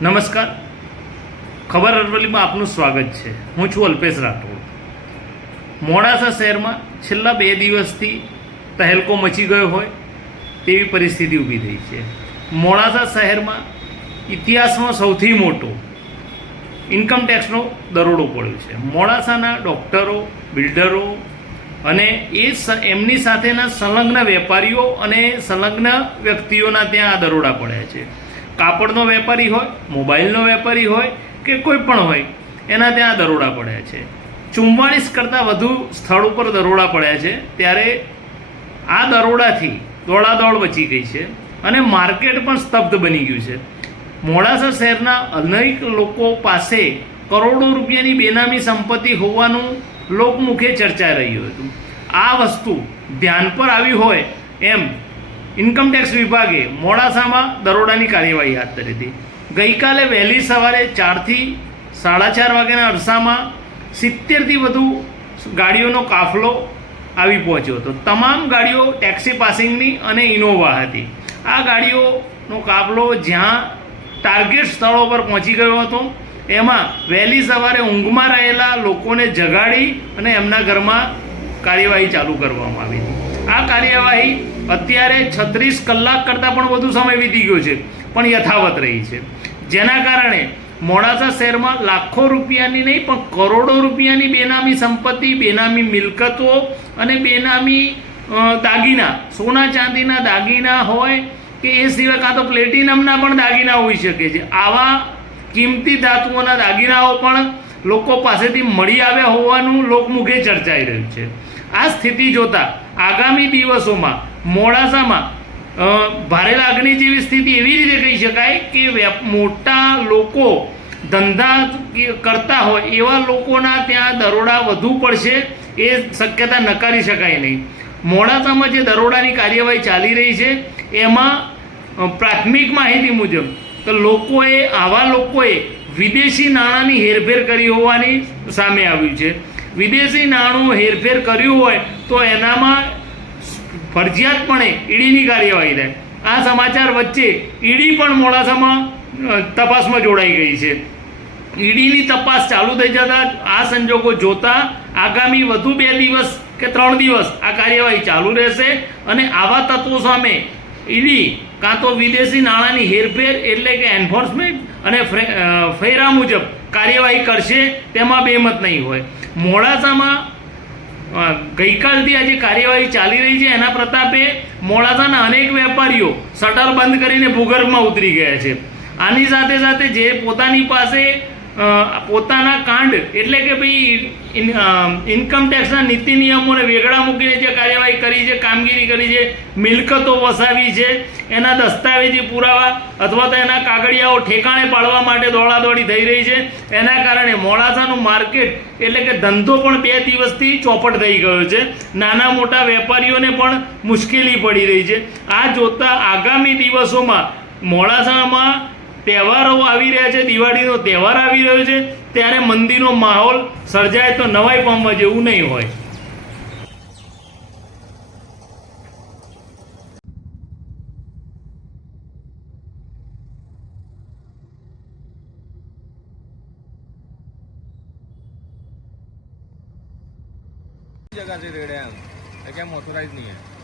નમસ્કાર, ખબર અરવલ્લીમાં આપનું સ્વાગત છે. હું છું અલ્પેશ રાઠોડ. મોડાસા શહેરમાં છેલ્લા 2 દિવસથી તહેલકો મચી ગયો હોય તેવી પરિસ્થિતિ ઊભી થઈ છે. મોડાસા શહેરમાં ઇતિહાસમાં સૌથી મોટો ઇન્કમટેક્સનો દરોડો પડ્યો છે. મોડાસાના ડૉક્ટરો, બિલ્ડરો અને એમની સાથેના સંલગ્ન વેપારીઓ અને સંલગ્ન વ્યક્તિઓના ત્યાં આ દરોડા પડ્યા છે. કાપડનો વેપારી હોય, મોબાઈલનો વેપારી હોય કે કોઈ પણ હોય, એના ત્યાં દરોડા પડ્યા છે. 44 કરતાં વધુ સ્થળ ઉપર દરોડા પડ્યા છે. ત્યારે આ દરોડાથી દોડાદોડ મચી ગઈ છે અને માર્કેટ પણ સ્તબ્ધ બની ગયું છે. મોડાસા શહેરના અનેક લોકો પાસે કરોડો રૂપિયાની બેનામી સંપત્તિ હોવાનું લોકમુખે ચર્ચા રહ્યું હતું. આ વસ્તુ ધ્યાન પર આવી હોય એમ ઇન્કમટેક્સ વિભાગે મોડાસામાં દરોડાની કાર્યવાહી હાથ ધરી હતી. ગઈકાલે વહેલી સવારે 4 થી 4:30 વાગ્યાના અરસામાં 70થી વધુ ગાડીઓનો કાફલો આવી પહોંચ્યો હતો. તમામ ગાડીઓ ટેક્સી પાસિંગની અને ઇનોવા હતી. આ ગાડીઓનો કાફલો જ્યાં ટાર્ગેટ સ્થળો પર પહોંચી ગયો હતો, એમાં વહેલી સવારે ઊંઘમાં રહેલા લોકોને જગાડી અને એમના ઘરમાં કાર્યવાહી ચાલુ કરવામાં આવી હતી. આ કાર્યવાહી અત્યારે 36 કલાક કરતાં પણ વધુ સમય વીતી ગયો છે, પણ યથાવત રહી છે. જેના કારણે મોડાસા શહેરમાં લાખો રૂપિયાની નહીં પણ કરોડો રૂપિયાની બેનામી સંપત્તિ, બેનામી મિલકતો અને બેનામી દાગીના, સોના ચાંદીના દાગીના હોય કે એ સિવાય કાં તો પ્લેટિનમના પણ દાગીના હોઈ શકે છે. આવા કિંમતી ધાતુઓના દાગીનાઓ પણ લોકો પાસેથી મળી આવ્યા હોવાનું લોકમુખે ચર્ચાઈ રહ્યું છે. આ સ્થિતિ જોતાં આગામી દિવસોમાં મોડાસામાં ભારે લાગણી જેવી સ્થિતિ એવી રીતે કહી શકાય કે મોટા લોકો ધંધા કરતા હોય એવા લોકોના ત્યાં દરોડા વધુ પડશે, એ શક્યતા નકારી શકાય નહીં. મોડાસામાં જે દરોડાની કાર્યવાહી ચાલી રહી છે એમાં પ્રાથમિક માહિતી મુજબ તો આવા લોકોએ વિદેશી નાણાંની હેરફેર કરી હોવાની સામે આવ્યું છે. વિદેશી નાણું હેરફેર કર્યું હોય તો એનામાં ફરજિયાતપણે ઈડીની કાર્યવાહી થાય. આ સમાચાર વચ્ચે ઈડી પણ મોડાસામાં તપાસમાં જોડાઈ ગઈ છે. ઈડીની તપાસ ચાલુ થઈ જતાં આ સંજોગો જોતા આગામી વધુ 2 દિવસ કે 3 દિવસ આ કાર્યવાહી ચાલુ રહેશે અને આવા તત્વો સામે ઈડી કાં તો વિદેશી નાણાંની હેરફેર એટલે કે એન્ફોર્સમેન્ટ અને ફેરા મુજબ કાર્યવાહી કરશે, તેમાં બેમત નહીં હોય. મોડાસામાં ગઈકાલથી આજે કાર્યવાહી ચાલી રહી છે. એના પ્રતાપે મોડાસાના અનેક વેપારીઓ શટર બંધ કરીને ભૂગર્ભમાં ઉતરી ગયા છે. આની સાથે સાથે જે પોતાની પાસે પોતાના કાંડ એટલે કે ભાઈ ઇન્કમટેક્સના નીતિ નિયમોને વેગળા મૂકીને જે કાર્યવાહી કરી છે, કામગીરી કરી છે, મિલકતો વસાવી છે, એના દસ્તાવેજી પુરાવા અથવા તો એના કાગળિયાઓ ઠેકાણે પાડવા માટે દોડાદોડી થઈ રહી છે. એના કારણે મોડાસાનું માર્કેટ એટલે કે ધંધો પણ 2 દિવસથી ચોપટ થઈ ગયો છે. નાના મોટા વેપારીઓને પણ મુશ્કેલી પડી રહી છે. આ જોતાં આગામી દિવસોમાં મોડાસામાં તહેવારો આવી રહ્યા છે, દિવાળીનો તહેવાર આવી રહ્યો છે, ત્યારે મંદીનો માહોલ સર્જાય તો નવાઈ પામવા જેવું નહીં હોય. जगह से रेड है हम, क्या ऑथोराइज नहीं है.